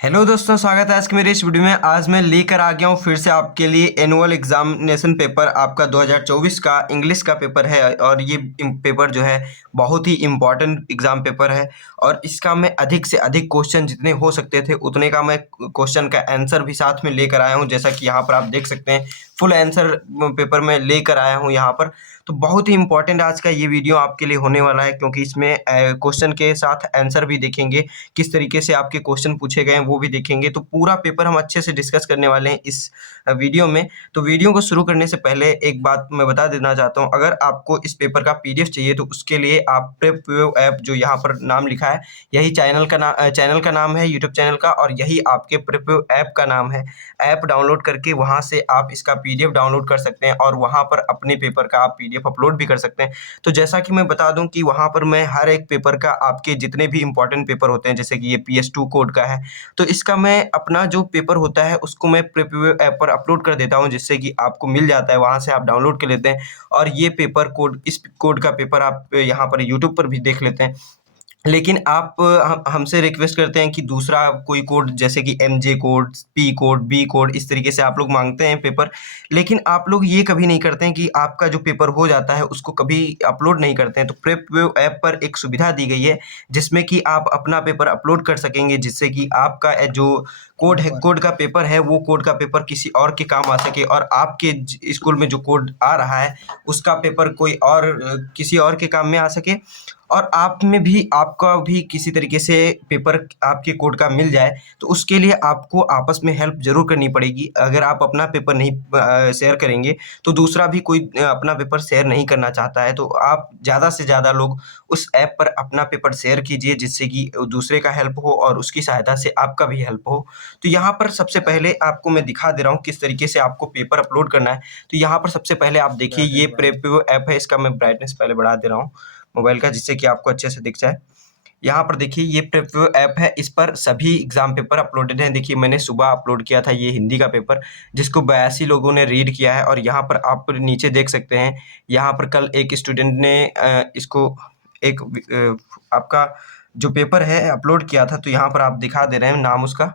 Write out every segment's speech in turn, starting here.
Hello दोस्तों, स्वागत है आज के मेरे इस वीडियो में। आज मैं लेकर आ गया हूँ फिर से आपके लिए एनुअल एग्जामिनेशन पेपर। आपका 2024 का इंग्लिश का पेपर है और ये पेपर जो है बहुत ही इम्पॉर्टेंट एग्जाम पेपर है। और इसका मैं अधिक से अधिक क्वेश्चन जितने हो सकते थे उतने का मैं क्वेश्चन का आंसर भी साथ में लेकर आया हूँ। जैसा कि यहाँ पर आप देख सकते हैं, फुल आंसर पेपर में लेकर आया हूँ यहाँ पर। तो बहुत ही इंपॉर्टेंट आज का ये वीडियो आपके लिए होने वाला है, क्योंकि इसमें क्वेश्चन के साथ आंसर भी देखेंगे, किस तरीके से आपके क्वेश्चन पूछे गए हैं वो भी देखेंगे। तो पूरा पेपर हम अच्छे से डिस्कस करने वाले हैं इस वीडियो में। तो वीडियो को शुरू करने से पहले एक बात मैं बता देना चाहता हूँ, अगर आपको इस पेपर का पीडीएफ चाहिए तो उसके लिए आप प्रेपवेव ऐप, जो यहाँ पर नाम लिखा है, यही चैनल का नाम है, यूट्यूब चैनल का, और यही आपके प्रेपवेव ऐप का नाम है। ऐप डाउनलोड करके वहाँ से आप इसका पीडीएफ डाउनलोड कर सकते हैं और वहाँ पर अपने पेपर का आप पीडीएफ अपलोड भी कर सकते हैं। तो जैसा कि मैं बता दूं कि वहाँ पर मैं हर एक पेपर का, आपके जितने भी इंपॉर्टेंट पेपर होते हैं, जैसे कि ये PS2 कोड का है, तो इसका मैं अपना जो पेपर होता है उसको मैं प्रेपवेव ऐप पर अपलोड कर देता हूँ, जिससे कि आपको मिल जाता है, वहाँ से आप डाउनलोड कर लेते हैं। और ये पेपर कोड, इस कोड का पेपर आप यहाँ पर यूट्यूब पर भी देख लेते हैं। लेकिन आप हमसे रिक्वेस्ट करते हैं कि दूसरा कोई कोड, जैसे कि MJ code, P code, B code, इस तरीके से आप लोग मांगते हैं पेपर। लेकिन आप लोग ये कभी नहीं करते हैं कि आपका जो पेपर हो जाता है उसको कभी अपलोड नहीं करते हैं। तो प्रेपवेव ऐप पर एक सुविधा दी गई है जिसमें कि आप अपना पेपर अपलोड कर सकेंगे, जिससे कि आपका जो कोड है, कोड का पेपर है, वो कोड का पेपर किसी और के काम आ सके, और आपके स्कूल में जो कोड आ रहा है उसका पेपर कोई और किसी और के काम में आ सके, और आप में भी, आपका भी किसी तरीके से पेपर आपके कोड का मिल जाए। तो उसके लिए आपको आपस में हेल्प ज़रूर करनी पड़ेगी। अगर आप अपना पेपर नहीं शेयर करेंगे तो दूसरा भी कोई अपना पेपर शेयर नहीं करना चाहता है। तो आप ज़्यादा से ज़्यादा लोग उस ऐप पर अपना पेपर शेयर कीजिए, जिससे कि दूसरे का हेल्प हो और उसकी सहायता से आपका भी हेल्प हो। तो यहाँ पर सबसे पहले आपको मैं दिखा दे रहा हूँ किस तरीके से आपको पेपर अपलोड करना है। तो यहाँ पर सबसे पहले आप देखिए, ये प्रेपवेव ऐप है, इसका मैं ब्राइटनेस पहले बढ़ा दे रहा हूँ मोबाइल का, जिससे कि आपको अच्छे से दिख जाए। यहाँ पर देखिए, ये प्रेपवेव ऐप है, इस पर सभी एग्जाम पेपर अपलोडेड हैं। देखिए, मैंने सुबह अपलोड किया था ये हिंदी का पेपर, जिसको 82 लोगों ने रीड किया है। और यहाँ पर आप नीचे देख सकते हैं, यहाँ पर कल एक स्टूडेंट ने इसको एक आपका जो पेपर है अपलोड किया था। तो यहाँ पर आप दिखा दे रहे हैं नाम उसका।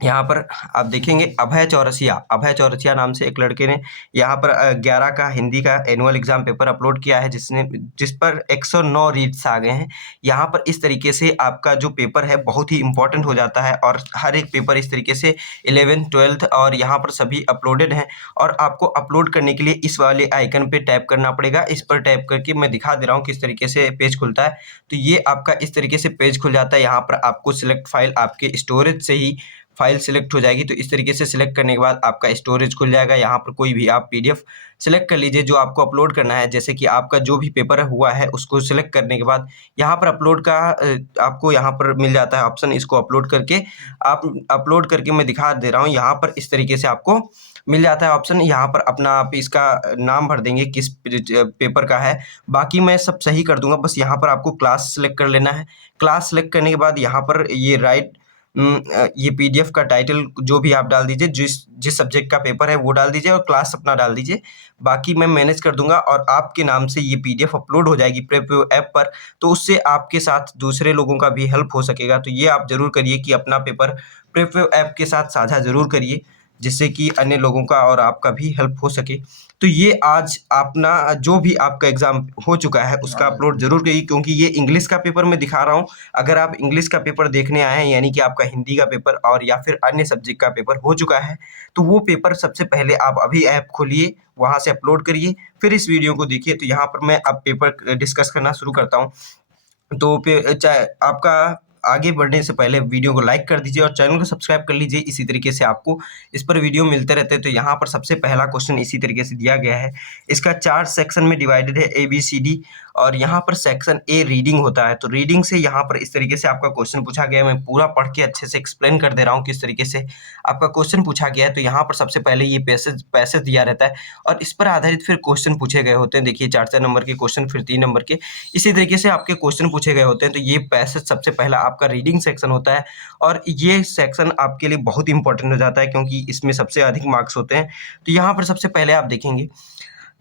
यहाँ पर आप देखेंगे, अभय चौरसिया नाम से एक लड़के ने यहाँ पर 11 का हिंदी का एनुअल एग्जाम पेपर अपलोड किया है, जिस पर 109 रीड्स आ गए हैं। यहाँ पर इस तरीके से आपका जो पेपर है बहुत ही इंपॉर्टेंट हो जाता है, और हर एक पेपर इस तरीके से 11th 12th और यहाँ पर सभी अपलोडेड हैं। और आपको अपलोड करने के लिए इस वाले आइकन पे टैप करना पड़ेगा। इस पर टैप करके मैं दिखा दे रहा हूँ किस तरीके से पेज खुलता है। तो ये आपका इस तरीके से पेज खुल जाता है। यहाँ पर आपको सिलेक्ट फाइल, आपके स्टोरेज से ही फाइल सिलेक्ट हो जाएगी। तो इस तरीके से सिलेक्ट करने के बाद आपका स्टोरेज खुल जाएगा। यहाँ पर कोई भी आप पीडीएफ सिलेक्ट कर लीजिए जो आपको अपलोड करना है। जैसे कि आपका जो भी पेपर हुआ है उसको सिलेक्ट करने के बाद यहाँ पर अपलोड का आपको यहाँ पर मिल जाता है ऑप्शन। इसको अपलोड करके, आप अपलोड करके मैं दिखा दे रहा हूँ, यहाँ पर इस तरीके से आपको मिल जाता है ऑप्शन। यहाँ पर अपना आप इसका नाम भर देंगे किस पेपर का है। बाकी मैं सब सही कर दूंगा, बस यहाँ पर आपको क्लास सेलेक्ट कर लेना है। क्लास सेलेक्ट करने के बाद यहाँ पर ये ये पीडीएफ का टाइटल जो भी आप डाल दीजिए, जिस सब्जेक्ट का पेपर है वो डाल दीजिए, और क्लास अपना डाल दीजिए। बाकी मैं मैनेज कर दूंगा और आपके नाम से ये पीडीएफ अपलोड हो जाएगी प्रेपवेव ऐप पर। तो उससे आपके साथ दूसरे लोगों का भी हेल्प हो सकेगा। तो ये आप जरूर करिए कि अपना पेपर प्रेपवेव ऐप के साथ साझा जरूर करिए, जिससे कि अन्य लोगों का और आपका भी हेल्प हो सके। तो ये आज अपना जो भी आपका एग्जाम हो चुका है उसका अपलोड जरूर करिए, क्योंकि ये इंग्लिश का पेपर मैं दिखा रहा हूँ। अगर आप इंग्लिश का पेपर देखने आए हैं, यानी कि आपका हिंदी का पेपर और या फिर अन्य सब्जेक्ट का पेपर हो चुका है, तो वो पेपर सबसे पहले आप अभी ऐप खोलिए, वहां से अपलोड करिए, फिर इस वीडियो को देखिए। तो यहाँ पर मैं अब पेपर डिस्कस करना शुरू करता हूँ। तो चाहे आपका आगे बढ़ने से पहले वीडियो को लाइक कर दीजिए और चैनल को सब्सक्राइब कर लीजिए। इसी तरीके से आपको इस पर वीडियो मिलते रहते हैं। तो यहाँ पर सबसे पहला क्वेश्चन इसी तरीके से दिया गया है। इसका 4 सेक्शन में डिवाइडेड है, ABCD, और यहाँ पर सेक्शन ए रीडिंग होता है। तो रीडिंग से यहाँ पर इस तरीके से आपका क्वेश्चन पूछा गया है। मैं पूरा पढ़ के अच्छे से एक्सप्लेन कर दे रहा हूँ किस तरीके से आपका क्वेश्चन पूछा गया है। तो यहाँ पर सबसे पहले ये पैसेज दिया रहता है और इस पर आधारित फिर क्वेश्चन पूछे गए होते हैं। देखिए 4-4 नंबर के क्वेश्चन, फिर 3 नंबर के, इसी तरीके से आपके क्वेश्चन पूछे गए होते हैं। तो ये पैसेज सबसे पहला आपका रीडिंग सेक्शन होता है, और ये सेक्शन आपके लिए बहुत इंपॉर्टेंट हो जाता है क्योंकि इसमें सबसे अधिक मार्क्स होते हैं। तो यहाँ पर सबसे पहले आप देखेंगे,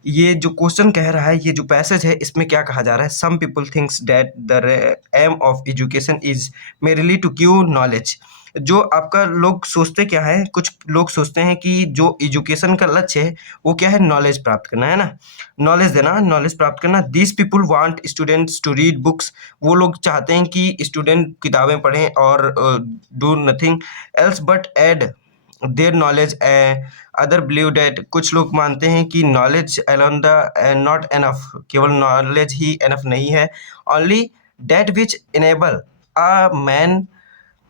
ये जो क्वेश्चन कह रहा है, ये जो पैसेज है, इसमें क्या कहा जा रहा है। Some people thinks that the aim of education is merely to give knowledge. जो आपका लोग सोचते क्या है, कुछ लोग सोचते हैं कि जो एजुकेशन का लक्ष्य है वो क्या है, नॉलेज प्राप्त करना है ना, नॉलेज देना, नॉलेज प्राप्त करना। These people want students to read books, वो लोग चाहते हैं कि स्टूडेंट किताबें पढ़ें और do nothing else but add their knowledge. Other believe that, कुछ लोग मानते हैं कि knowledge alone the not enough, केवल नॉलेज ही एनफ नहीं है। Only that which enable a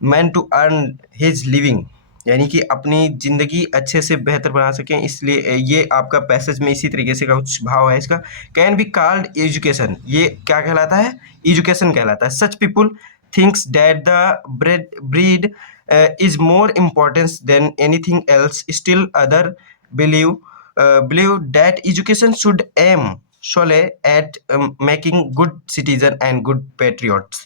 man to earn his living, यानी कि अपनी ज़िंदगी अच्छे से बेहतर बना सकें, इसलिए ये आपका पैसेज में इसी तरीके से का कुछ भाव है इसका। कैन बी कॉल्ड एजुकेशन, ये क्या कहलाता है, एजुकेशन कहलाता है। Such people thinks that the breed is more important than anything else. Still, other believe that education should aim solely at making good citizen and good patriots.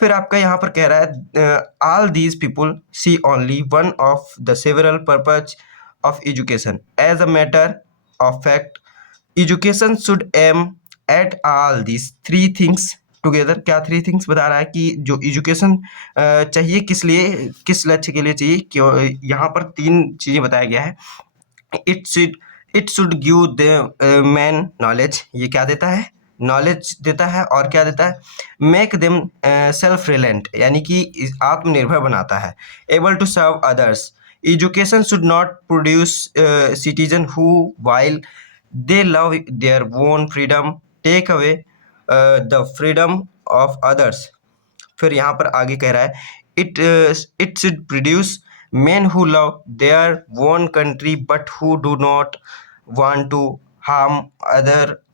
फिर आपका यहाँ पर कह रहा है all these people see only one of the several purpose of education. As a matter of fact, education should aim at all these three things together. क्या three things बता रहा है कि जो एजुकेशन चाहिए किस लिए, किस लक्ष्य के लिए चाहिए, क्यों यहाँ पर तीन चीज़ें बताया गया है। It should give the man knowledge, ये क्या देता है, नॉलेज देता है, और क्या देता है, मेक देम सेल्फ रिलेंट, यानी कि आत्मनिर्भर बनाता है। Able to serve others, education should not produce citizen who while they love their own freedom take away the freedom of others. फिर यहाँ पर आगे कह रहा है it should produce men who love their own country but who do not want to harm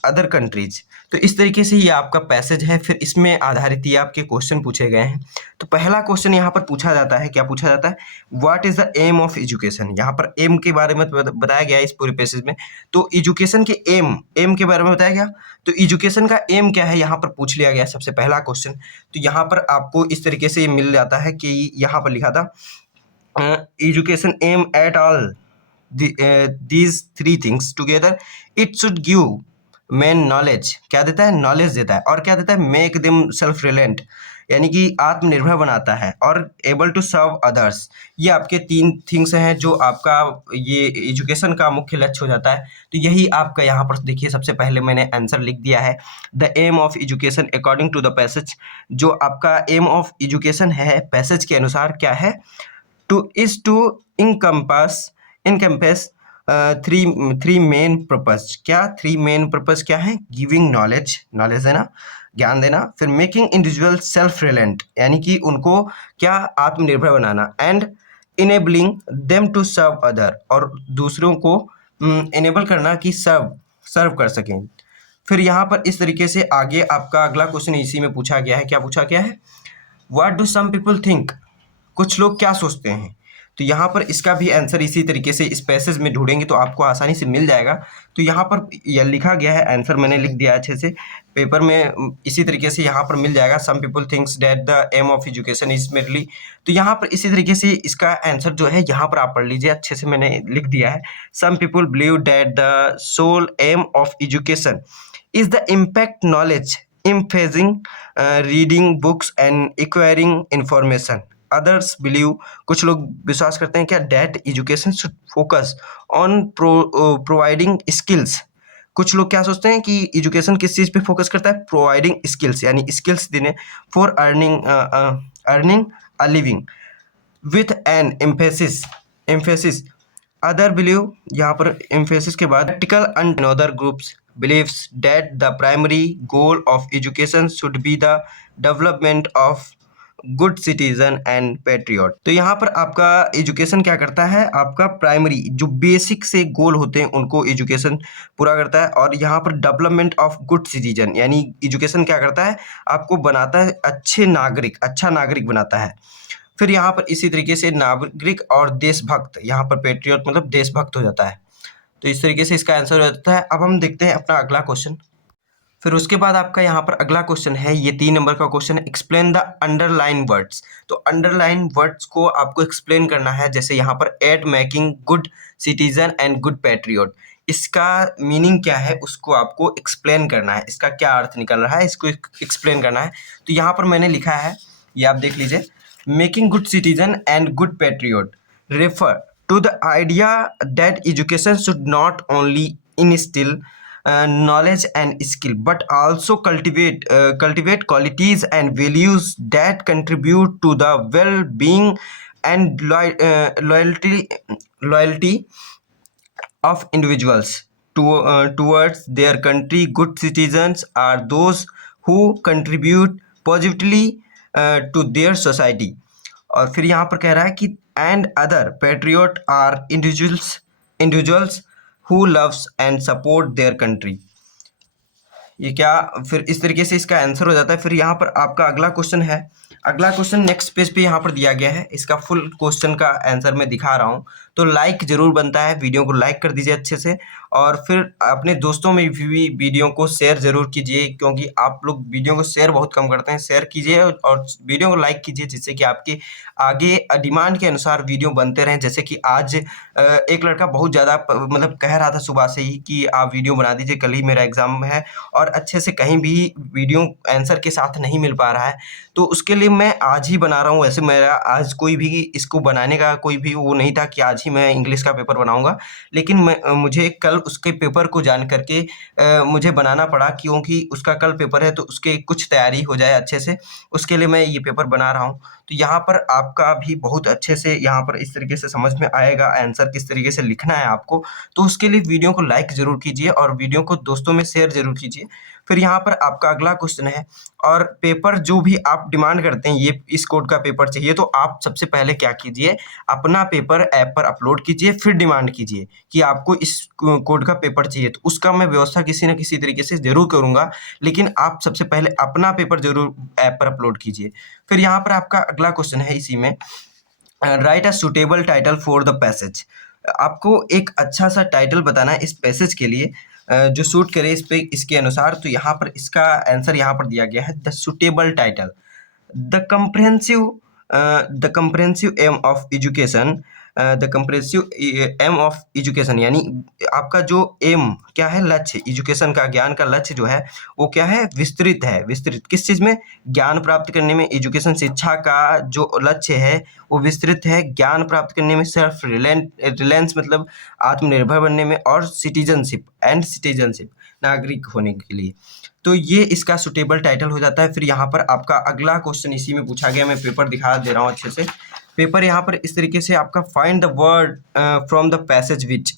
other countries। तो इस तरीके से ये आपका पैसेज है, फिर इसमें आधारित ये आपके क्वेश्चन पूछे गए हैं। तो पहला क्वेश्चन यहाँ पर पूछा जाता है, क्या पूछा जाता है, what is the aim of education. यहाँ पर एम के बारे में बताया गया है इस पूरे पैसेज में। तो एजुकेशन के एम के बारे में बताया गया, तो एजुकेशन का एम क्या है यहाँ पर पूछ लिया गया सबसे पहला क्वेश्चन। तो यहाँ पर आपको इस तरीके से मिल जाता है कि यहाँ पर लिखा था education aim at all these three things together. It should give men knowledge, क्या देता है, नॉलेज देता है, और क्या देता है, मेक देम सेल्फ रिलेंट, यानी कि आत्मनिर्भर बनाता है, और एबल टू सर्व अदर्स। ये आपके तीन थिंग्स हैं जो आपका ये एजुकेशन का मुख्य लक्ष्य हो जाता है। तो यही आपका यहाँ पर देखिए, सबसे पहले मैंने आंसर लिख दिया है, the aim of education according to the passage. जो आपका एम ऑफ एजुकेशन है पैसेज के अनुसार क्या है, to encompass three main purpose। क्या थ्री मेन पर्पस क्या है, गिविंग नॉलेज, नॉलेज देना, ज्ञान देना, फिर मेकिंग इंडिविजुअल सेल्फ रिलेंट, यानी कि उनको क्या आत्मनिर्भर बनाना, and enabling them to serve other, और दूसरों को इनेबल करना कि सर्व कर सकें। फिर यहाँ पर इस तरीके से आगे आपका अगला क्वेश्चन इसी में पूछा गया है, क्या पूछा गया है, what do some people think, कुछ लोग क्या सोचते हैं। तो यहाँ पर इसका भी आंसर इसी तरीके से इस पैसेज में ढूंढेंगे तो आपको आसानी से मिल जाएगा। तो यहाँ पर यह लिखा गया है, आंसर मैंने लिख दिया अच्छे से पेपर में, इसी तरीके से यहाँ पर मिल जाएगा। Some people thinks that the aim of education is mainly, तो यहाँ पर इसी तरीके से इसका आंसर जो है यहाँ पर आप पढ़ लीजिए, अच्छे से मैंने लिख दिया है। Some people believe that the sole aim of education is the impact knowledge emphasizing reading books and acquiring information। Others believe, कुछ लोग विश्वास करते हैं क्या, that education should focus on providing skills. कुछ लोग क्या सोचते हैं कि एजुकेशन किस चीज़ पे फोकस करता है, प्रोवाइडिंग स्किल्स, यानी स्किल्स देने for earning a living with an emphasis. Other believe, यहाँ पर एम्फेसिस के बाद practical and another groups believes that the primary goal of education should be the development of good citizen and patriot. तो यहाँ पर आपका education क्या करता है, आपका प्राइमरी जो बेसिक से गोल होते हैं उनको एजुकेशन पूरा करता है, और यहाँ पर डेवलपमेंट ऑफ गुड सिटीजन, यानी एजुकेशन क्या करता है, आपको बनाता है अच्छे नागरिक, अच्छा नागरिक बनाता है। फिर यहाँ पर इसी तरीके से नागरिक और देशभक्त, यहाँ पर पेट्रियट मतलब देशभक्त हो जाता है। तो इस तरीके से इसका आंसर हो जाता है। अब हम देखते हैं अपना अगला क्वेश्चन। फिर उसके बाद आपका यहाँ पर अगला क्वेश्चन है, ये 3 नंबर का क्वेश्चन है, एक्सप्लेन द अंडरलाइन वर्ड्स। तो अंडरलाइन वर्ड्स को आपको एक्सप्लेन करना है, जैसे यहाँ पर eight making good citizen and good patriot, इसका मीनिंग क्या है उसको आपको एक्सप्लेन करना है, इसका क्या अर्थ निकल रहा है इसको एक्सप्लेन करना है। तो यहाँ पर मैंने लिखा है, ये आप देख लीजिए, Making good citizen and good patriot refer to the idea that education should not only instill knowledge and skill but also cultivate qualities and values that contribute to the well-being and loyalty of individuals towards their country. Good citizens are those who contribute positively to their society. और फिर यहाँ पर कह रहा है कि and other patriot are individuals who loves and support their country. ये क्या, फिर इस तरीके से इसका आंसर हो जाता है। फिर यहाँ पर आपका अगला क्वेश्चन है, अगला क्वेश्चन नेक्स्ट पेज पे यहाँ पर दिया गया है। इसका फुल क्वेश्चन का आंसर मैं दिखा रहा हूँ, तो लाइक जरूर बनता है, वीडियो को लाइक कर दीजिए अच्छे से, और फिर अपने दोस्तों में भी वीडियो को शेयर जरूर कीजिए, क्योंकि आप लोग वीडियो को शेयर बहुत कम करते हैं। शेयर कीजिए और वीडियो को लाइक कीजिए, जिससे कि आपके आगे डिमांड के अनुसार वीडियो बनते रहें। जैसे कि आज एक लड़का बहुत ज़्यादा मतलब कह रहा था सुबह से ही कि आप वीडियो बना दीजिए, कल ही मेरा एग्ज़ाम है और अच्छे से कहीं भी वीडियो आंसर के साथ नहीं मिल पा रहा है, तो उसके लिए मैं आज ही बना रहा हूँ। वैसे मेरा आज कोई भी इसको बनाने का कोई भी वो नहीं था कि आज ही मैं इंग्लिश का पेपर बनाऊंगा, लेकिन मुझे कल उसके पेपर को जान करके मुझे बनाना पड़ा, क्योंकि उसका कल पेपर है तो उसके कुछ तैयारी हो जाए अच्छे से, उसके लिए मैं ये पेपर बना रहा हूँ। तो यहाँ पर आपका भी बहुत अच्छे से यहाँ पर इस तरीके से समझ में आएगा आंसर किस तरीके से लिखना है आपको। तो उसके लिए वीडियो को लाइक ज़रूर कीजिए और वीडियो को दोस्तों में शेयर ज़रूर कीजिए। फिर यहाँ पर आपका अगला क्वेश्चन है, और पेपर जो भी आप डिमांड करते हैं, ये इस कोड का पेपर चाहिए, तो आप सबसे पहले क्या कीजिए, अपना पेपर ऐप पर अपलोड कीजिए, फिर डिमांड कीजिए कि आपको इस कोड का पेपर चाहिए। तो उसका मैं व्यवस्था किसी न किसी तरीके से ज़रूर करूँगा, लेकिन आप सबसे पहले अपना पेपर ज़रूर ऐप पर अपलोड कीजिए। फिर यहाँ पर आपका अगला क्वेश्चन है इसी में, right a suitable title for the passage. आपको एक अच्छा सा टाइटल बताना है इस पैसेज के लिए जो सूट करे इस पे इसके अनुसार। तो यहाँ पर इसका आंसर यहाँ पर दिया गया है, the suitable title, the comprehensive aim of education, the comprehensive aim of education, यानी आपका जो एम क्या है, लक्ष्य, एजुकेशन का, ज्ञान का लक्ष्य जो है वो क्या है, विस्तृत है। विस्तृत किस चीज़ में, ज्ञान प्राप्त करने में। एजुकेशन शिक्षा का जो लक्ष्य है वो विस्तृत है, ज्ञान प्राप्त करने में, सेल्फ रिलायंस मतलब आत्मनिर्भर बनने में, और सिटीजनशिप नागरिक होने के लिए। तो ये इसका सुटेबल टाइटल हो जाता है। फिर यहाँ पर आपका अगला क्वेश्चन इसी में पूछा गया, मैं पेपर दिखा दे रहा हूँ अच्छे से। पेपर यहाँ पर इस तरीके से आपका find the word from the passage which,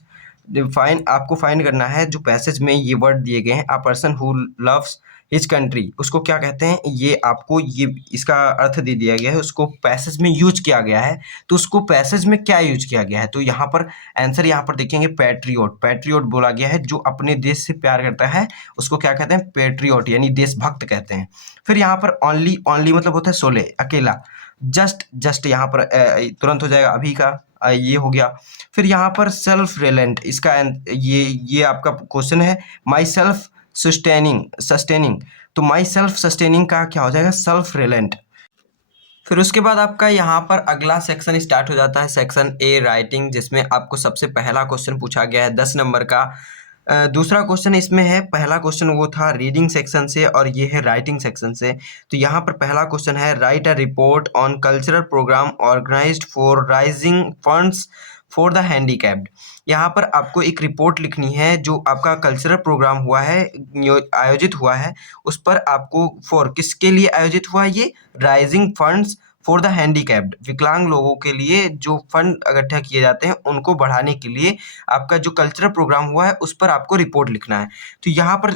आपको फाइंड करना है जो पैसेज में ये वर्ड दिए गए हैं, a person who loves his country, उसको क्या कहते हैं, ये आपको ये इसका अर्थ दे दिया गया है, उसको पैसेज में यूज किया गया है। तो उसको पैसेज में क्या यूज किया गया है, तो यहाँ पर आंसर यहाँ पर देखेंगे, पैट्रियोट बोला गया है, जो अपने देश से प्यार करता है उसको क्या कहते हैं, पैट्रियोट, यानी देशभक्त कहते हैं। फिर यहाँ पर ओनली मतलब होता है सोले, अकेला। जस्ट यहाँ पर तुरंत हो जाएगा, अभी का ये हो गया। फिर यहाँ पर सेल्फ रिलेंट, इसका ये आपका क्वेश्चन है, माई सेल्फ सस्टेनिंग, तो माई सेल्फ सस्टेनिंग का क्या हो जाएगा, सेल्फ रिलेंट। फिर उसके बाद आपका यहाँ पर अगला सेक्शन स्टार्ट हो जाता है, सेक्शन ए राइटिंग, जिसमें आपको सबसे पहला क्वेश्चन पूछा गया है 10 नंबर का। दूसरा क्वेश्चन इसमें है, पहला क्वेश्चन वो था रीडिंग सेक्शन से और ये है राइटिंग सेक्शन से। तो यहाँ पर पहला क्वेश्चन है, write a report on cultural programme organised for raising funds for the handicapped. यहाँ पर आपको एक रिपोर्ट लिखनी है जो आपका कल्चरल प्रोग्राम हुआ है, आयोजित हुआ है, उस पर आपको फॉर किसके लिए आयोजित हुआ है, ये rising funds for the handicapped, विकलांग लोगों के लिए जो फंड इकट्ठा किए जाते हैं उनको बढ़ाने के लिए आपका जो कल्चरल प्रोग्राम हुआ है उस पर आपको रिपोर्ट लिखना है। तो यहाँ पर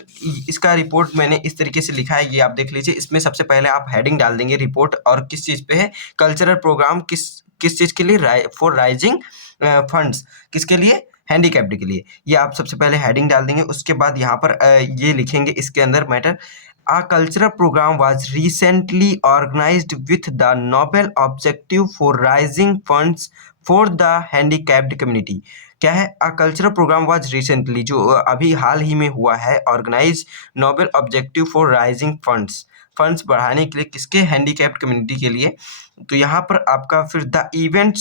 इसका रिपोर्ट मैंने इस तरीके से लिखा है, ये आप देख लीजिए। इसमें सबसे पहले आप हेडिंग डाल देंगे रिपोर्ट, और किस चीज़ पे है, कल्चरल प्रोग्राम किस चीज़ के लिए, फॉर राइजिंग फंड्स, किसके लिए, हैंडीकैप्ड के लिए। ये आप सबसे पहले हेडिंग डाल देंगे। उसके बाद यहाँ पर ये लिखेंगे इसके अंदर matter, A cultural program was recently organized with the noble objective for raising funds for the handicapped community। क्या है, A cultural program was recently, जो अभी हाल ही में हुआ है, organise noble objective for raising funds बढ़ाने के लिए, किसके, हैंडीकैप्ड कम्युनिटी के लिए। तो यहाँ पर आपका फिर the event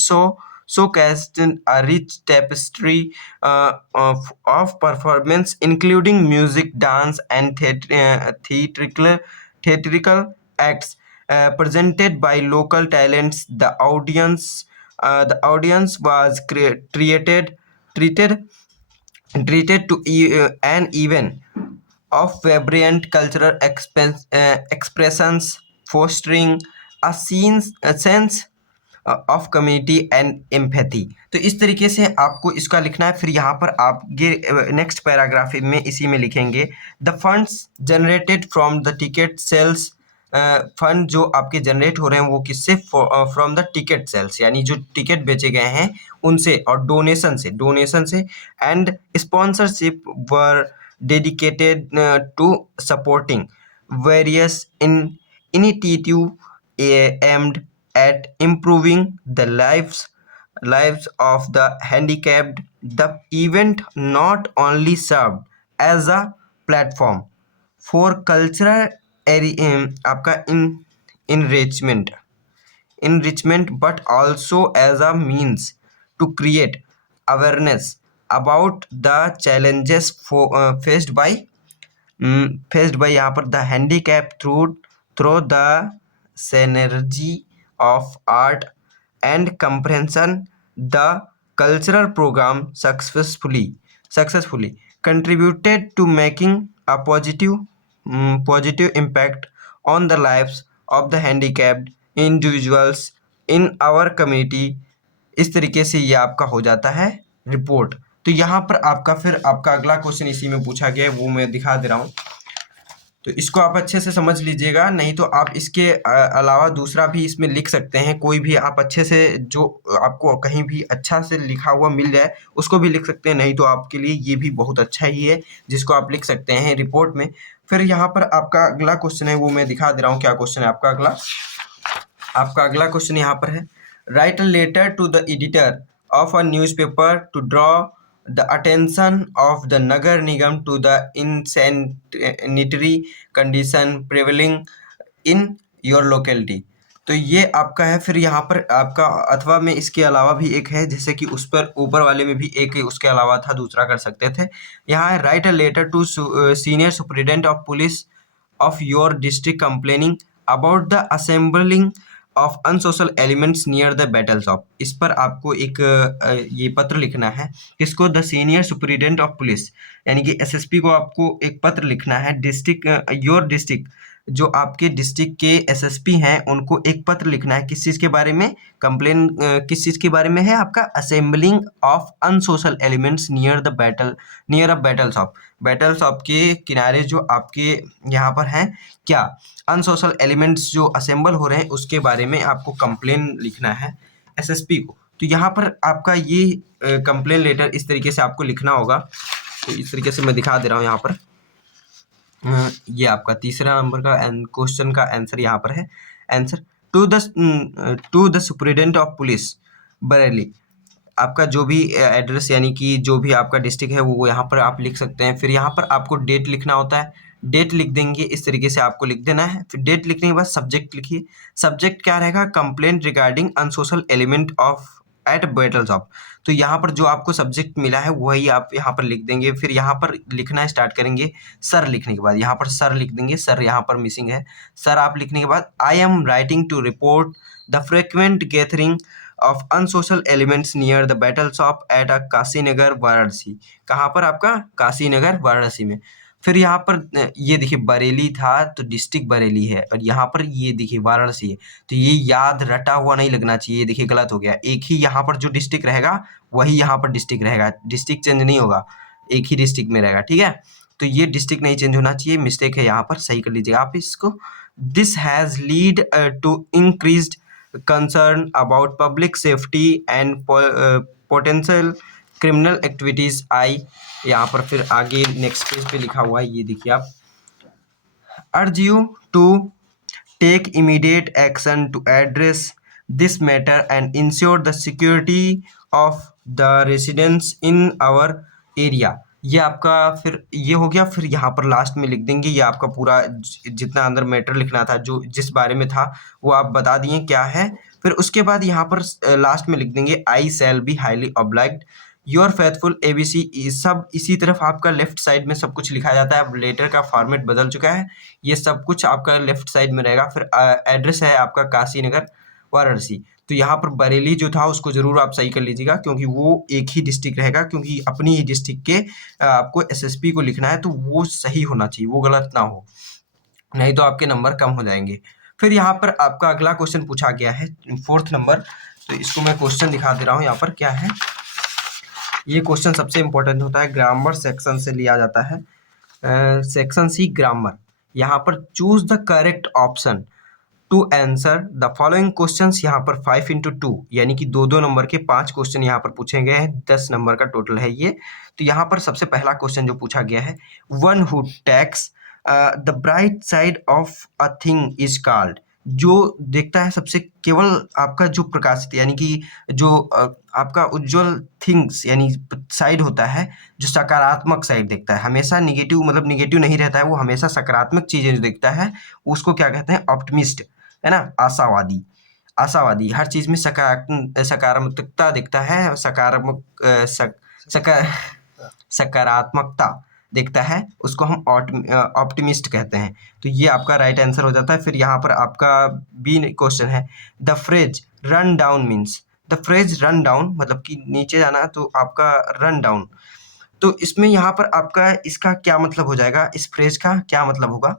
showcased a rich tapestry of performance including music, dance and theatrical acts presented by local talents. The audience was treated to an event of vibrant cultural expressions, fostering a sense of community and empathy. तो इस तरीके से आपको इसका लिखना है। फिर यहाँ पर आप ये नेक्स्ट पैराग्राफ में इसी में लिखेंगे, the funds generated from the ticket sales. Fund जो आपके जनरेट हो रहे हैं वो किससे? फ्रॉम द टिकट सेल्स, यानी जो टिकट बेचे गए हैं उनसे, और डोनेशन से and sponsorship were dedicated to supporting various initiative aimed at improving the lives of the handicapped. The event not only served as a platform for cultural आपका enrichment but also as a means to create awareness about the challenges faced by यहाँ पर the handicap through the synergy of art and comprehension. The cultural program successfully contributed to making a positive impact on the lives of the handicapped individuals in our community. इस तरीके से ये आपका हो जाता है रिपोर्ट। तो यहाँ पर आपका फिर आपका अगला क्वेश्चन इसी में पूछा गया है, वो मैं दिखा दे रहा हूँ। तो इसको आप अच्छे से समझ लीजिएगा, नहीं तो आप इसके अलावा दूसरा भी इसमें लिख सकते हैं। कोई भी आप अच्छे से, जो आपको कहीं भी अच्छा से लिखा हुआ मिल जाए उसको भी लिख सकते हैं, नहीं तो आपके लिए ये भी बहुत अच्छा ही है जिसको आप लिख सकते हैं रिपोर्ट में। फिर यहाँ पर आपका अगला क्वेश्चन है, वो मैं दिखा दे रहा हूँ क्या क्वेश्चन है आपका अगला। आपका अगला क्वेश्चन यहाँ पर है, write a letter to the editor of a newspaper to draw the attention of the Nagar Nigam to the insanitary condition prevailing in your locality। तो ये आपका है। फिर यहाँ पर आपका अथवा में इसके अलावा भी एक है, जैसे कि उस पर ऊपर वाले में भी एक उसके अलावा था, दूसरा कर सकते थे। यहाँ है, write a letter to senior superintendent of police of your district complaining about the assembling of unsocial elements near the battle shop. इस पर आपको एक ये पत्र लिखना है, किसको? The senior superintendent of police, यानी कि एसएसपी को आपको एक पत्र लिखना है। योर डिस्ट्रिक्ट, जो आपके डिस्ट्रिक्ट के एसएसपी हैं उनको एक पत्र लिखना है। किस चीज़ के बारे में कंप्लेन, किस चीज़ के बारे में है? आपका assembling of unsocial elements near a battle shop. Battle shop के किनारे जो आपके यहाँ पर हैं, क्या अनसोशल एलिमेंट्स जो असेंबल हो रहे हैं उसके बारे में आपको कंप्लेन लिखना है एसएसपी को। तो यहाँ पर आपका ये कंप्लेन लेटर इस तरीके से आपको लिखना होगा। तो इस तरीके से मैं दिखा दे रहा हूँ यहाँ पर। ये आपका तीसरा नंबर का क्वेश्चन का आंसर यहाँ पर है। Answer, to the superintendent of police Bareilly. आपका जो भी एड्रेस, यानी कि जो भी आपका डिस्ट्रिक्ट है वो यहाँ पर आप लिख सकते हैं। फिर यहाँ पर आपको डेट लिखना होता है, डेट लिख देंगे, इस तरीके से आपको लिख देना है। फिर डेट लिखने के बाद सब्जेक्ट लिखिए। सब्जेक्ट क्या रहेगा? Complaint regarding unsocial element of at battle shop. तो यहाँ पर जो आपको सब्जेक्ट मिला है वही आप यहाँ पर लिख देंगे। फिर यहाँ पर लिखना स्टार्ट करेंगे सर लिखने के बाद, यहाँ पर सर लिख देंगे। सर यहाँ पर मिसिंग है, सर आप लिखने के बाद I am writing to report the frequent gathering of unsocial elements near the battle shop at a Kashinagar Varanasi. कहाँ पर? आपका काशीनगर वाराणसी में। फिर यहाँ पर ये देखिए बरेली था तो डिस्ट्रिक्ट बरेली है, और यहाँ पर ये देखिए वाराणसी है। तो ये याद रटा हुआ नहीं लगना चाहिए, ये देखिए गलत हो गया। एक ही यहाँ पर जो डिस्ट्रिक्ट रहेगा वही यहाँ पर डिस्ट्रिक्ट रहेगा, डिस्ट्रिक्ट चेंज नहीं होगा, एक ही डिस्ट्रिक्ट में रहेगा, ठीक है। तो ये डिस्ट्रिक्ट नहीं चेंज होना चाहिए, मिस्टेक है यहाँ पर, सही कर लीजिएगा आप इसको। This has lead to increased concern about public safety and potential criminal activities. आई यहाँ पर फिर आगे नेक्स्ट पेज पे लिखा हुआ है, ये देखिए आप, urge you to take immediate action to address this matter and ensure the security of the residents in our area. ये आपका फिर ये हो गया। फिर यहाँ पर लास्ट में लिख देंगे, ये आपका पूरा जितना अंदर मैटर लिखना था, जो जिस बारे में था वो आप बता दिए क्या है। फिर उसके बाद यहाँ पर लास्ट में लिख देंगे I shall be highly obliged. Your faithful ABC सब इसी तरफ आपका लेफ्ट साइड में सब कुछ लिखा जाता है। अब लेटर का फॉर्मेट बदल चुका है, ये सब कुछ आपका लेफ्ट साइड में रहेगा। फिर एड्रेस है आपका काशी नगर वाराणसी। तो यहाँ पर बरेली जो था उसको जरूर आप सही कर लीजिएगा, क्योंकि वो एक ही डिस्ट्रिक्ट रहेगा, क्योंकि अपनी ही डिस्ट्रिक्ट के आपको SSP को लिखना है, तो वो सही होना चाहिए, वो गलत ना हो, नहीं तो आपके नंबर कम हो जाएंगे। फिर यहाँ पर आपका अगला क्वेश्चन पूछा गया है 4th नंबर, तो इसको मैं क्वेश्चन दिखा दे रहा हूँ। यहाँ पर क्या है, ये क्वेश्चन सबसे इंपॉर्टेंट होता है, ग्रामर सेक्शन से लिया जाता है। Section C grammar. यहाँ पर choose the correct option to answer the following questions. यहाँ पर 5x2 यानी कि 2-2 नंबर के 5 क्वेश्चन यहाँ पर पूछे गए हैं। 10 नंबर का टोटल है ये। तो यहाँ पर सबसे पहला क्वेश्चन जो पूछा गया है, one who takes the bright side of a thing is called. जो देखता है सबसे केवल आपका जो प्रकाशित यानी कि जो आपका उज्जवल थिंग्स यानी साइड होता है, जो सकारात्मक साइड देखता है, हमेशा निगेटिव मतलब निगेटिव नहीं रहता है, वो हमेशा सकारात्मक चीजें जो देखता है उसको क्या कहते हैं, ऑप्टिमिस्ट, है ना, आशावादी। आशावादी हर चीज में सकारात्मकता देखता है, सकारात्मकता देखता है, उसको हम ऑप्टिमिस्ट कहते हैं। तो ये आपका राइट आंसर हो जाता है। फिर यहाँ पर आपका बी क्वेश्चन है, the phrase run down means. The phrase run down मतलब कि नीचे जाना, तो आपका रन डाउन, तो इसमें यहाँ पर आपका इसका क्या मतलब हो जाएगा, इस फ्रेज का क्या मतलब होगा,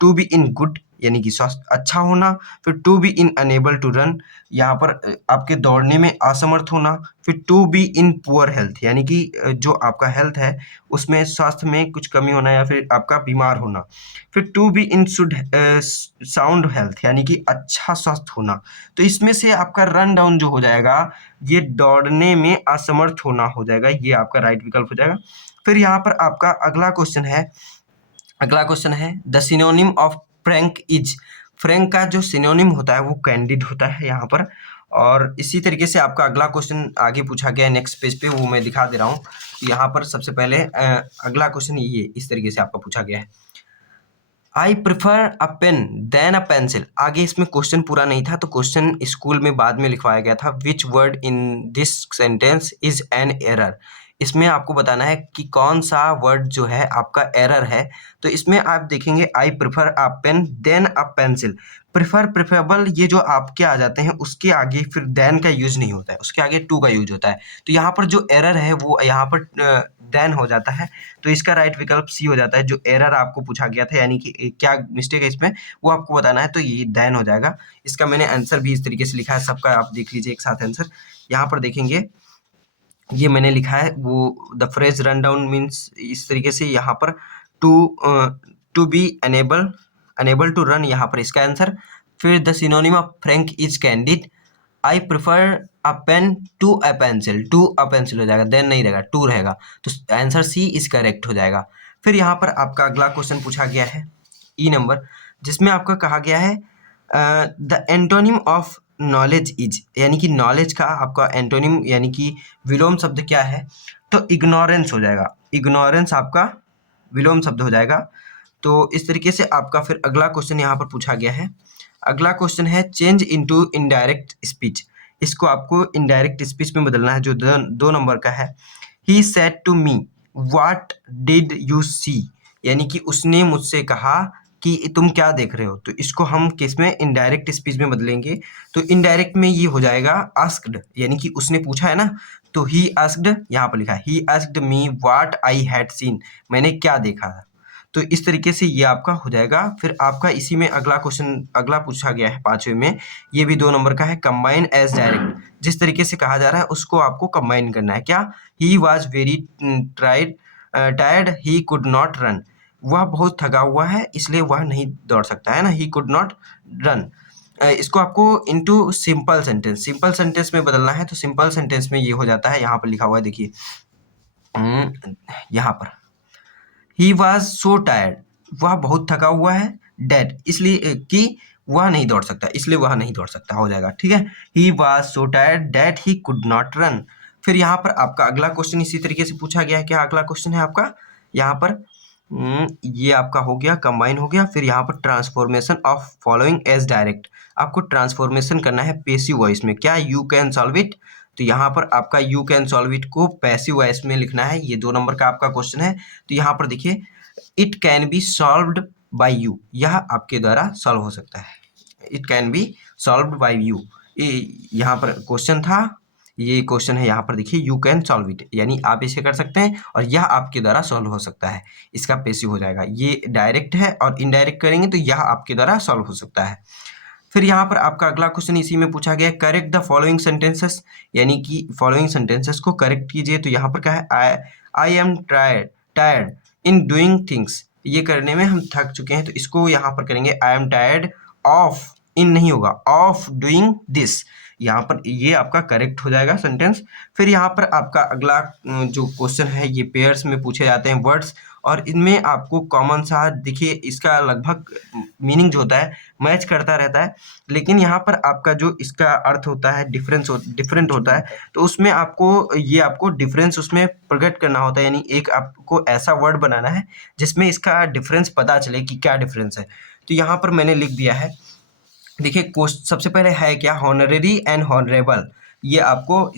टू बी इन गुड यानी कि स्वास्थ्य अच्छा होना। फिर to be in unable to run, यहाँ पर आपके दौड़ने में असमर्थ होना। फिर to be in poor health यानी कि जो आपका हेल्थ है उसमें स्वास्थ्य में कुछ कमी होना या फिर आपका बीमार होना। फिर to be in should sound health यानी कि अच्छा स्वास्थ्य होना। तो इसमें से आपका रन डाउन जो हो जाएगा ये दौड़ने में असमर्थ होना हो जाएगा, ये आपका राइट विकल्प हो जाएगा। फिर यहाँ पर आपका अगला क्वेश्चन है the synonym of frank is. Frank का जो सिनोनिम होता है वो कैंडिड होता है यहाँ पर। और इसी तरीके से आपका अगला क्वेश्चन आगे पूछा गया है नेक्स्ट पेज पे, वो मैं दिखा दे रहा हूँ। यहाँ पर सबसे पहले अगला क्वेश्चन ये इस तरीके से आपका पूछा गया है, I prefer a pen than a pencil. आगे इसमें क्वेश्चन पूरा नहीं था, तो क्वेश्चन स्कूल में बाद में लिखवाया गया था। Which word in this sentence is an error. इसमें आपको बताना है कि कौन सा वर्ड जो है आपका एरर है। तो इसमें आप देखेंगे I prefer a pen than a pencil. Preferable ये जो आपके आ जाते हैं उसके आगे फिर देन का यूज नहीं होता है, उसके आगे टू का यूज होता है। तो यहाँ पर जो एरर है वो यहाँ पर देन हो जाता है। तो इसका राइट विकल्प सी हो जाता है। जो एरर आपको पूछा गया था यानी कि क्या मिस्टेक है इसमें वो आपको बताना है, तो ये देन हो जाएगा। इसका मैंने आंसर भी इस तरीके से लिखा है, सबका आप देख लीजिए एक साथ आंसर। यहाँ पर देखेंगे ये मैंने लिखा है वो the phrase run down means इस तरीके से, यहाँ पर to be unable to run, यहाँ पर इसका आंसर। फिर the synonym of frank is candid. I prefer a pen to a pencil, to a pencil हो जाएगा, देन नहीं रहेगा, टू रहेगा। तो आंसर सी इज करेक्ट हो जाएगा। फिर यहाँ पर आपका अगला क्वेश्चन पूछा गया है ई नंबर, जिसमें आपका कहा गया है the antonym of knowledge is, यानी कि नॉलेज का आपका एंटोनिम यानी कि विलोम शब्द क्या है, तो इग्नोरेंस हो जाएगा। इग्नोरेंस आपका विलोम शब्द हो जाएगा। तो इस तरीके से आपका फिर अगला क्वेश्चन यहाँ पर पूछा गया है। अगला क्वेश्चन है चेंज इनटू इनडायरेक्ट स्पीच। इसको आपको इनडायरेक्ट स्पीच में बदलना है, जो 2 नंबर का है। He said to me what did you see, यानी कि उसने मुझसे कहा कि तुम क्या देख रहे हो। तो इसको हम किस में इनडायरेक्ट स्पीच में बदलेंगे, तो इनडायरेक्ट में ये हो जाएगा आस्क्ड, यानी कि उसने पूछा है ना, तो ही आस्क्ड, यहाँ पर लिखा है he asked me what I had seen, मैंने क्या देखा था। तो इस तरीके से ये आपका हो जाएगा। फिर आपका इसी में अगला क्वेश्चन अगला पूछा गया है 5वें में, ये भी 2 नंबर का है, कंबाइन एज डायरेक्ट। जिस तरीके से कहा जा रहा है उसको आपको कंबाइन करना है। क्या, he was very tired he could not run. वह बहुत थका हुआ है इसलिए वह नहीं दौड़ सकता है ना, ही कुड नॉट रन। इसको आपको इनटू सिंपल सेंटेंस में बदलना है। तो सिंपल सेंटेंस में ये हो जाता है, यहाँ पर लिखा हुआ है देखिए, यहाँ पर ही वॉज सो टायर्ड, वह बहुत थका हुआ है, डेड इसलिए कि वह नहीं दौड़ सकता, इसलिए वह नहीं दौड़ सकता हो जाएगा। ठीक है, he was so tired that he could not run. फिर यहाँ पर आपका अगला क्वेश्चन इसी तरीके से पूछा गया है। क्या अगला क्वेश्चन है आपका यहाँ पर, ये आपका हो गया कंबाइन हो गया। फिर यहाँ पर transformation of following as direct, आपको ट्रांसफॉर्मेशन करना है पेसिव वॉइस में। क्या, यू कैन सॉल्व इट, तो यहाँ पर आपका यू कैन सॉल्व इट को पैसिव वॉइस में लिखना है। ये 2 नंबर का आपका क्वेश्चन है। तो यहाँ पर देखिए it can be solved by you, यह आपके द्वारा सॉल्व हो सकता है। It can be solved by you, यहाँ पर क्वेश्चन था, ये क्वेश्चन है यहाँ पर देखिए यू कैन सॉल्व इट, यानी आप इसे कर सकते हैं और यह आपके द्वारा सॉल्व हो सकता है, इसका पैसिव हो जाएगा। ये डायरेक्ट है और इनडायरेक्ट करेंगे तो यह आपके द्वारा सॉल्व हो सकता है। फिर यहाँ पर आपका अगला क्वेश्चन इसी में पूछा गया, करेक्ट द फॉलोइंग सेंटेंसेस, यानी कि फॉलोइंग सेंटेंसेस को करेक्ट कीजिए। तो यहाँ पर क्या है, I am tired in doing things, ये करने में हम थक चुके हैं, तो इसको यहाँ पर करेंगे आई एम टायर्ड ऑफ, इन नहीं होगा, ऑफ डूइंग दिस, यहाँ पर ये आपका करेक्ट हो जाएगा सेंटेंस। फिर यहाँ पर आपका अगला जो क्वेश्चन है ये पेयर्स में पूछे जाते हैं वर्ड्स, और इनमें आपको कॉमन सा देखिए इसका लगभग मीनिंग जो होता है मैच करता रहता है, लेकिन यहाँ पर आपका जो इसका अर्थ होता है डिफरेंट होता है, तो उसमें आपको डिफरेंस उसमें प्रकट करना होता है, यानी एक आपको ऐसा वर्ड बनाना है जिसमें इसका डिफरेंस पता चले कि क्या डिफरेंस है। तो यहाँ पर मैंने लिख दिया है, देखिए सबसे पहले है क्या, हॉनरेरी एंड हॉनरेबल, ये आपको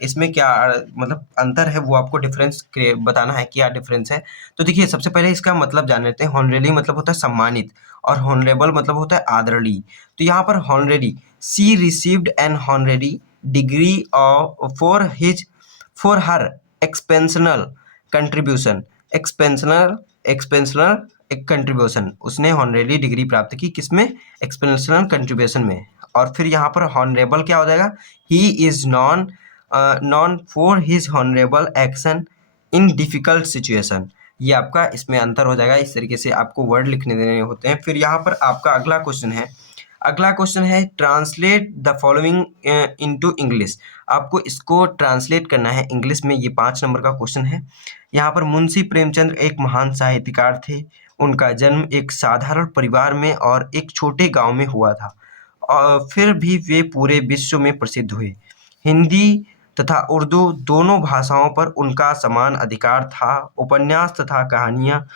इसमें क्या मतलब अंतर है वो आपको डिफरेंस बताना है, क्या डिफरेंस है। तो देखिए सबसे पहले इसका मतलब जान लेते हैं। हॉनरेरी मतलब होता है सम्मानित और हॉनरेबल मतलब होता है आदरणीय। तो यहाँ पर honorary, she received an honorary degree for her exceptional contribution, exceptional एक कंट्रीब्यूशन, उसने हॉनरेरी डिग्री प्राप्त की किसमें, एक्सपेंशनल कंट्रीब्यूशन में। और फिर यहाँ पर हॉनरेबल क्या हो जाएगा, he is non for his honourable action in difficult situation, ये आपका इसमें अंतर हो जाएगा। इस तरीके से आपको वर्ड लिखने देने होते हैं। फिर यहाँ पर आपका अगला क्वेश्चन है translate the following into English, आपको इसको ट्रांसलेट करना है इंग्लिश में। ये 5 नंबर का क्वेश्चन है। यहाँ पर मुंशी प्रेमचंद एक महान साहित्यकार थे, उनका जन्म एक साधारण परिवार में और एक छोटे गांव में हुआ था, और फिर भी वे पूरे विश्व में प्रसिद्ध हुए। हिंदी तथा उर्दू दोनों भाषाओं पर उनका समान अधिकार था। उपन्यास तथा कहानियाँ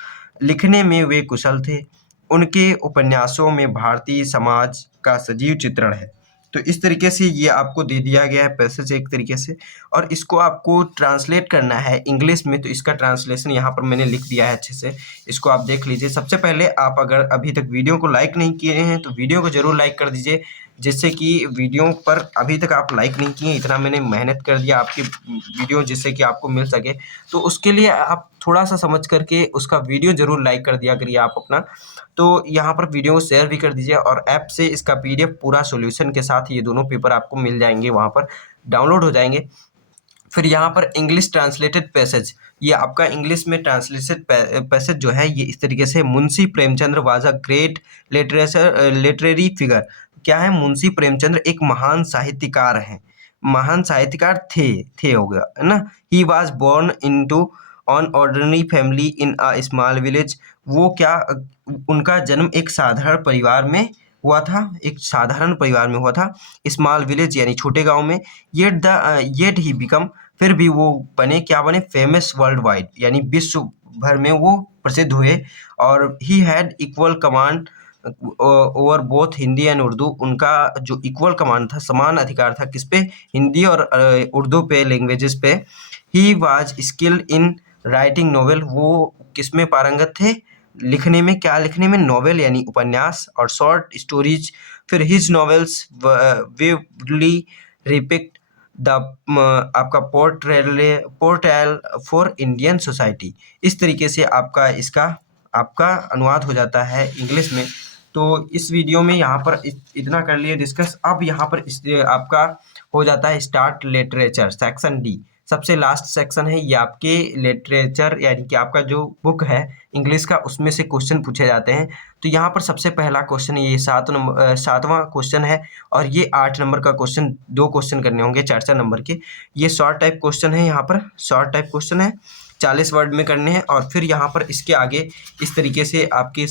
लिखने में वे कुशल थे। उनके उपन्यासों में भारतीय समाज का सजीव चित्रण है। तो इस तरीके से ये आपको दे दिया गया है पैसेज एक तरीके से, और इसको आपको ट्रांसलेट करना है इंग्लिश में। तो इसका ट्रांसलेशन यहाँ पर मैंने लिख दिया है अच्छे से, इसको आप देख लीजिए। सबसे पहले आप अगर अभी तक वीडियो को लाइक नहीं किए हैं तो वीडियो को ज़रूर लाइक कर दीजिए, जिससे कि वीडियो पर अभी तक आप लाइक नहीं किए, इतना मैंने मेहनत कर दिया आपकी वीडियो जिससे कि आपको मिल सके, तो उसके लिए आप थोड़ा सा समझ करके उसका वीडियो ज़रूर लाइक कर दिया करिए आप अपना। तो यहाँ पर वीडियो को शेयर भी कर दीजिए, और ऐप से इसका PDF पूरा सॉल्यूशन के साथ ये दोनों पेपर आपको मिल जाएंगे, वहाँ पर डाउनलोड हो जाएंगे। फिर यहाँ पर इंग्लिश ट्रांसलेटेड पैसेज, ये आपका इंग्लिश में ट्रांसलेटेड पैसेज जो है ये इस तरीके से, Munshi Premchandra was a great literary figure, क्या है, मुंशी प्रेमचंद्र एक महान साहित्यकार हैं, महान साहित्यकार थे हो गया है ना। He was born into on ordinary family in a small village, वो क्या, उनका जन्म एक साधारण परिवार में हुआ था, एक साधारण परिवार में हुआ था, स्मॉल विलेज यानी छोटे गांव में। येट ही बिकम, फिर भी वो बने, क्या बने, फेमस वर्ल्ड वाइड, यानी विश्व भर में वो प्रसिद्ध हुए। और he had equal command over both Hindi and Urdu, उनका जो इक्वल कमांड था, समान अधिकार था किस पे, हिंदी और उर्दू पे, लैंग्वेजेस पे। He was skilled in writing novel, वो किस में पारंगत थे, लिखने में, क्या लिखने में, नॉवेल यानी उपन्यास और शॉर्ट स्टोरीज। फिर हिज नॉवेल्स विवली रिपिक्ट द आपका पोर्ट्रेल फॉर इंडियन सोसाइटी, इस तरीके से आपका अनुवाद हो जाता है इंग्लिश में। तो इस वीडियो में यहाँ पर इतना कर लिए डिस्कस। अब यहाँ पर आपका हो जाता है स्टार्ट लिटरेचर सेक्शन D, सबसे लास्ट सेक्शन है ये आपके लिटरेचर, यानी कि आपका जो बुक है इंग्लिश का, उसमें से क्वेश्चन पूछे जाते हैं। तो यहाँ पर सबसे पहला क्वेश्चन ये 7वां क्वेश्चन है, और ये 8 नंबर का क्वेश्चन, 2 क्वेश्चन करने होंगे 4 नंबर के। ये शॉर्ट टाइप क्वेश्चन है, यहाँ पर शॉर्ट टाइप क्वेश्चन है, 40 वर्ड में करने हैं। और फिर यहाँ पर इसके आगे इस तरीके से आपके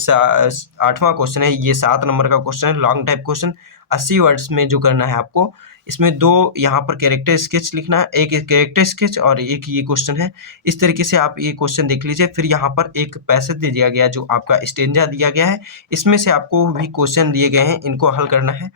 8वां क्वेश्चन है, ये 7 नंबर का क्वेश्चन है, लॉन्ग टाइप क्वेश्चन, 80 वर्ड्स में जो करना है आपको। इसमें 2 यहाँ पर कैरेक्टर स्केच लिखना है, एक कैरेक्टर स्केच और एक ये क्वेश्चन है। इस तरीके से आप ये क्वेश्चन देख लीजिए। फिर यहाँ पर एक पैसेज दे दिया गया जो आपका स्टेंजा दिया गया है, इसमें से आपको भी क्वेश्चन दिए गए हैं, इनको हल करना है।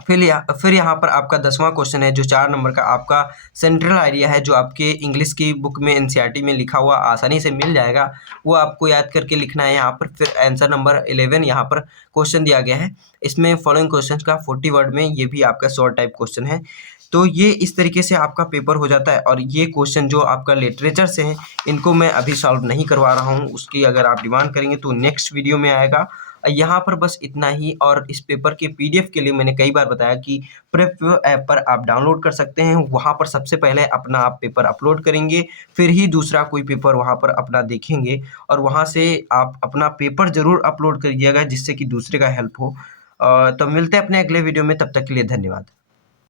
फिर यहाँ पर आपका 10वां क्वेश्चन है जो 4 नंबर का आपका सेंट्रल आइडिया है, जो आपके इंग्लिश की बुक में एनसीईआरटी में लिखा हुआ आसानी से मिल जाएगा, वो आपको याद करके लिखना है यहाँ पर। फिर आंसर नंबर 11 यहाँ पर क्वेश्चन दिया गया है, इसमें फॉलोइंग क्वेश्चन का 40 वर्ड में, ये भी आपका शॉर्ट टाइप क्वेश्चन है। तो ये इस तरीके से आपका पेपर हो जाता है। और ये क्वेश्चन जो आपका लिटरेचर से हैं, इनको मैं अभी सॉल्व नहीं करवा रहा हूँ, उसकी अगर आप डिमांड करेंगे तो नेक्स्ट वीडियो में आएगा। यहाँ पर बस इतना ही। और इस पेपर के पीडीएफ के लिए मैंने कई बार बताया कि प्रेप ऐप पर आप डाउनलोड कर सकते हैं, वहाँ पर सबसे पहले अपना आप पेपर अपलोड करेंगे, फिर ही दूसरा कोई पेपर वहाँ पर अपना देखेंगे, और वहाँ से आप अपना पेपर ज़रूर अपलोड करिएगा जिससे कि दूसरे का हेल्प हो। तो मिलते हैं अपने अगले वीडियो में, तब तक के लिए धन्यवाद।